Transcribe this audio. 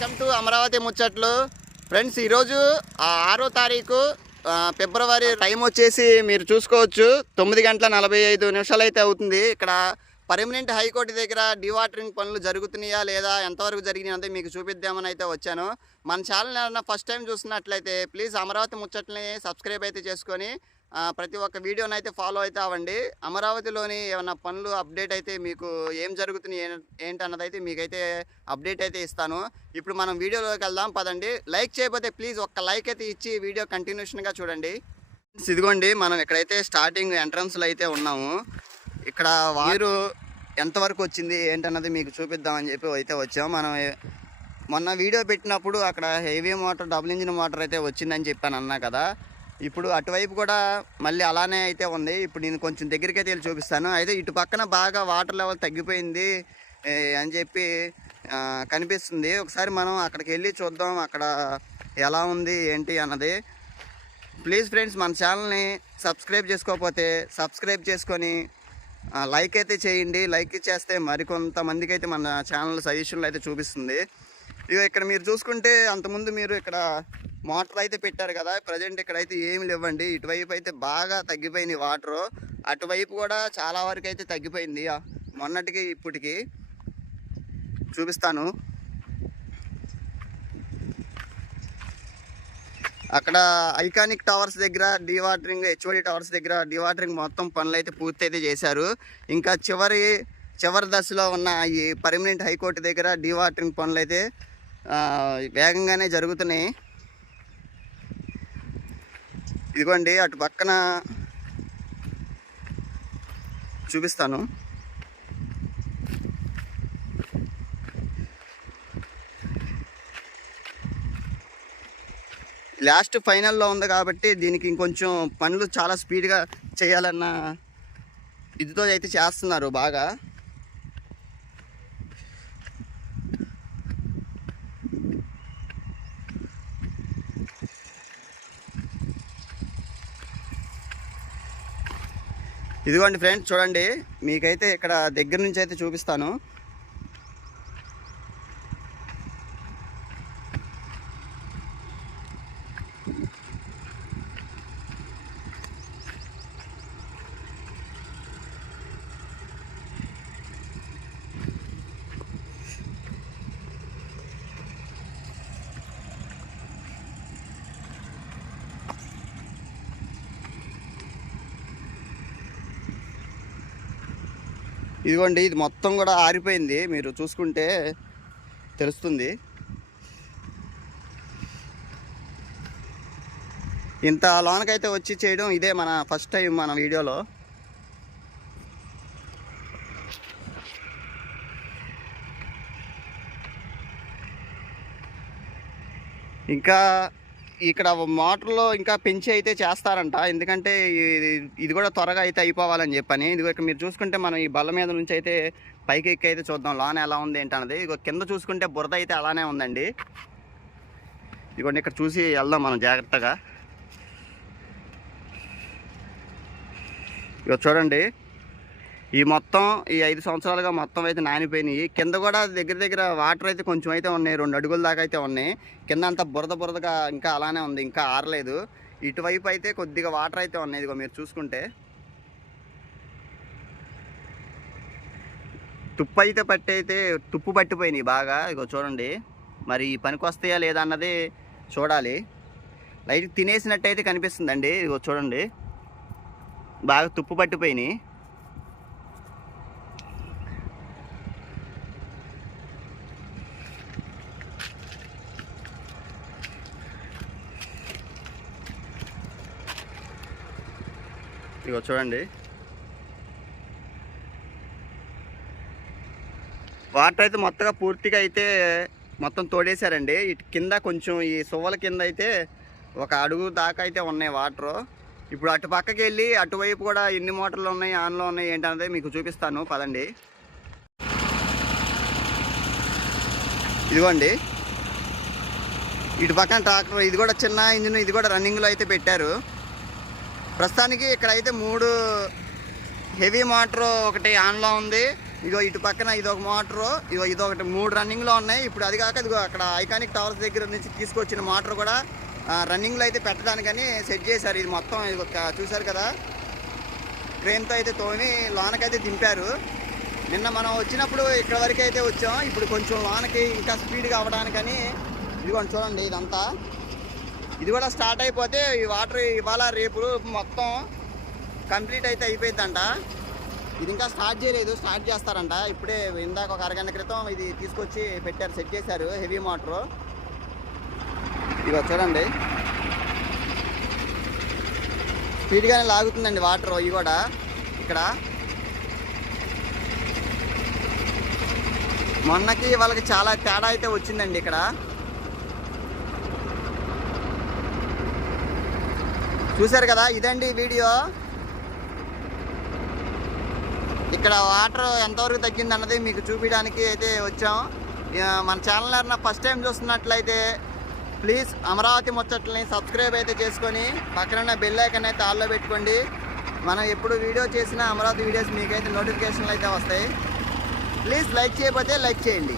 To Amaravati ముచ్చట్లు. Friends ఈరోజు ఆరో తారీఖు ఫిబ్రవరి టైం వచ్చేసి మీరు చూసుకోవచ్చు. తొమ్మిది గంటల నలభై ఐదు నిమిషాలు అయితే అవుతుంది. ఇక్కడ పర్మనెంట్ హైకోర్టు దగ్గర డివాటరింగ్ పనులు జరుగుతున్నాయా లేదా ఎంతవరకు జరిగినాయి అంటే మీకు చూపిద్దామని అయితే వచ్చాను. మన ఛానల్ ఏమన్నా ఫస్ట్ టైం చూసినట్లయితే ప్లీజ్ అమరావతి ముచ్చట్లని సబ్స్క్రైబ్ అయితే చేసుకొని ప్రతి ఒక్క వీడియోని అయితే ఫాలో అయితే అవ్వండి అమరావతిలోని ఏమైనా పనులు అప్డేట్ అయితే మీకు ఏం జరుగుతున్నాయి ఏం- ఏంటన్నది అయితే మీకైతే అప్డేట్ అయితే ఇస్తాను. ఇప్పుడు మనం వీడియోలోకి వెళ్దాం పదండి. లైక్ చేయకపోతే ప్లీజ్ ఒక్క లైక్ అయితే ఇచ్చి వీడియో కంటిన్యూషన్గా చూడండి. ఇదిగోండి మనం ఇక్కడైతే స్టార్టింగ్ ఎంట్రన్స్లో అయితే ఉన్నాము. ఇక్కడ వారు ఎంతవరకు వచ్చింది ఏంటన్నది మీకు చూపిద్దామని చెప్పి అయితే వచ్చాం. మనం మొన్న వీడియో పెట్టినప్పుడు అక్కడ heavy motor double engine motor అయితే వచ్చిందని చెప్పాను అన్నా కదా. ఇప్పుడు అటువైపు కూడా మళ్ళీ అలానే అయితే ఉంది. ఇప్పుడు నేను కొంచెం దగ్గరికి అయితే వెళ్ళి చూపిస్తాను. అయితే ఇటు పక్కన బాగా వాటర్ లెవెల్ తగ్గిపోయింది అని చెప్పి కనిపిస్తుంది. ఒకసారి మనం అక్కడికి వెళ్ళి చూద్దాం అక్కడ ఎలా ఉంది ఏంటి అన్నది. ప్లీజ్ ఫ్రెండ్స్ మన ఛానల్ని సబ్స్క్రైబ్ చేసుకోకపోతే సబ్స్క్రైబ్ చేసుకొని లైక్ అయితే చేయండి. లైక్ చేస్తే మరికొంతమందికి అయితే మన ఛానల్ సజెషన్లు అయితే చూపిస్తుంది. ఇక ఇక్కడ మీరు చూసుకుంటే అంతకుముందు మీరు ఇక్కడ మోటార్ అయితే పెట్టారు కదా ప్రజెంట్ ఇక్కడైతే ఏమి లేవండి. ఇటువైపు అయితే బాగా తగ్గిపోయింది వాటరు. అటువైపు కూడా చాలా వరకు అయితే తగ్గిపోయింది. మొన్నటికి ఇప్పటికి చూపిస్తాను. అక్కడ ఐకానిక్ టవర్స్ దగ్గర డివాటరింగ్ హెచ్ఓడి టవర్స్ దగ్గర డివాటరింగ్ మొత్తం పనులు అయితే పూర్తి అయితే చేశారు. ఇంకా చివరి చివరి దశలో ఉన్న ఈ పర్మనెంట్ హైకోర్టు దగ్గర డివాటరింగ్ పనులు అయితే వేగంగానే జరుగుతున్నాయి. ఇదిగోండి అటు పక్కన చూపిస్తాను. లాస్ట్ ఫైనల్లో ఉంది కాబట్టి దీనికి ఇంకొంచెం పనులు చాలా స్పీడ్గా చేయాలన్న ఇదితో అయితే చేస్తున్నారు బాగా. ఇదిగోండి ఫ్రెండ్స్ చూడండి మీకైతే ఇక్కడ దగ్గర నుంచి అయితే చూపిస్తాను. ఇదిగోండి ఇది మొత్తం కూడా ఆరిపోయింది. మీరు చూసుకుంటే తెలుస్తుంది. ఇంత లోనకైతే వచ్చి చేయడం ఇదే మన ఫస్ట్ టైం మన వీడియోలో. ఇంకా ఇక్కడ మోటార్లో ఇంకా పెంచి అయితే చేస్తారంట. ఎందుకంటే ఇది- ఇది కూడా త్వరగా అయితే అయిపోవాలని చెప్పని. ఇది ఇక్కడ మీరు చూసుకుంటే మనం ఈ బల్ల మీద నుంచి అయితే పైకి ఎక్కి అయితే చూద్దాం. లోన ఎలా ఉంది ఏంటన్నది ఇగో కింద చూసుకుంటే బురద అయితే అలానే ఉందండి. ఇదిగోండి ఇక్కడ చూసి వెళ్దాం మనం జాగ్రత్తగా. ఇగో చూడండి. ఈ మొత్తం ఈ ఐదు సంవత్సరాలుగా మొత్తం అయితే నానిపోయినాయి. కింద కూడా దగ్గర దగ్గర వాటర్ అయితే కొంచెం అయితే ఉన్నాయి. రెండు అడుగుల దాకా అయితే ఉన్నాయి. కింద అంతా బురద బురదగా ఇంకా అలానే ఉంది. ఇంకా ఆరలేదు. ఇటువైపు అయితే కొద్దిగా వాటర్ అయితే ఉన్నాయి. ఇదిగో మీరు చూసుకుంటే. తుప్పు అయితే పట్టి అయితే తుప్పు పట్టిపోయినాయి బాగా. ఇగో చూడండి. మరి పనికి వస్తాయా లేదా అన్నది చూడాలి. లైట్ తినేసినట్టు అయితే కనిపిస్తుందండి. ఇగో చూడండి. బాగా తుప్పు పట్టిపోయినాయి. ఇగో చూడండి. వాటర్ అయితే మొత్తగా పూర్తిగా అయితే మొత్తం తోడేశారండి. ఇటు కింద కొంచెం ఈ సువ్వల కింద అయితే ఒక అడుగు దాకా అయితే ఉన్నాయి వాటర్. ఇప్పుడు అటు పక్కకి వెళ్ళి అటువైపు కూడా ఎన్ని మోటార్లు ఉన్నాయి ఆన్లో ఉన్నాయి ఏంటనేది మీకు చూపిస్తాను. పదండి. ఇదిగోండి. ఇటు పక్కన ట్రాక్టర్ ఇది కూడా చిన్న ఇంజిన్ ఇది కూడా రన్నింగ్లో అయితే పెట్టారు. ప్రస్తుతానికి ఇక్కడ అయితే మూడు హెవీ మోటార్ ఒకటి ఆన్లో ఉంది. ఇదో ఇటు పక్కన ఇదొక మోటారు ఇదో ఇదొకటి మూడు రన్నింగ్లో ఉన్నాయి. ఇప్పుడు అది కాక ఇదిగో అక్కడ ఐకానిక్ టవర్స్ దగ్గర నుంచి తీసుకొచ్చిన మోటార్ కూడా రన్నింగ్లో అయితే పెట్టడానికని సెట్ చేశారు. ఇది మొత్తం ఇది ఒక చూశారు కదా? క్రేన్తో అయితే తోమి లోనకైతే దింపారు. నిన్న మనం వచ్చినప్పుడు ఇక్కడ వరకు అయితే వచ్చాం. ఇప్పుడు కొంచెం లోనకి ఇంకా స్పీడ్గా అవ్వడానికని ఇదిగోండి చూడండి ఇదంతా. ఇది కూడా స్టార్ట్ అయిపోతే ఈ వాటర్ ఇవాళ రేపు మొత్తం కంప్లీట్ అయితే అయిపోయిందంట ఇది ఇంకా స్టార్ట్ చేయలేదు స్టార్ట్ చేస్తారంట. ఇప్పుడే ఇందాక ఒక అరగంట క్రితం ఇది తీసుకొచ్చి పెట్టారు సెట్ చేశారు హెవీ మోటరు. ఇదిగో చూడండి. స్పీడ్గానే లాగుతుందండి వాటర్ ఇవి కూడా ఇక్కడ. మొన్నకి వాళ్ళకి చాలా తేడా అయితే వచ్చిందండి ఇక్కడ. చూశారు కదా ఇదండి వీడియో. ఇక్కడ వాటర్ ఎంతవరకు తగ్గింది అన్నది మీకు చూపించడానికి అయితే వచ్చాం. మన ఛానల్ ఎవరైనా ఫస్ట్ టైం చూస్తున్నట్లయితే ప్లీజ్ అమరావతి ముచ్చట్లని సబ్స్క్రైబ్ అయితే చేసుకొని పక్కన ఉన్న బెల్ ఐకన్ అయితే ఆల్లో పెట్టుకోండి. మనం ఎప్పుడు వీడియో చేసినా అమరావతి వీడియోస్ మీకైతే నోటిఫికేషన్లు అయితే వస్తాయి. ప్లీజ్ లైక్ చేయకపోతే లైక్ చేయండి.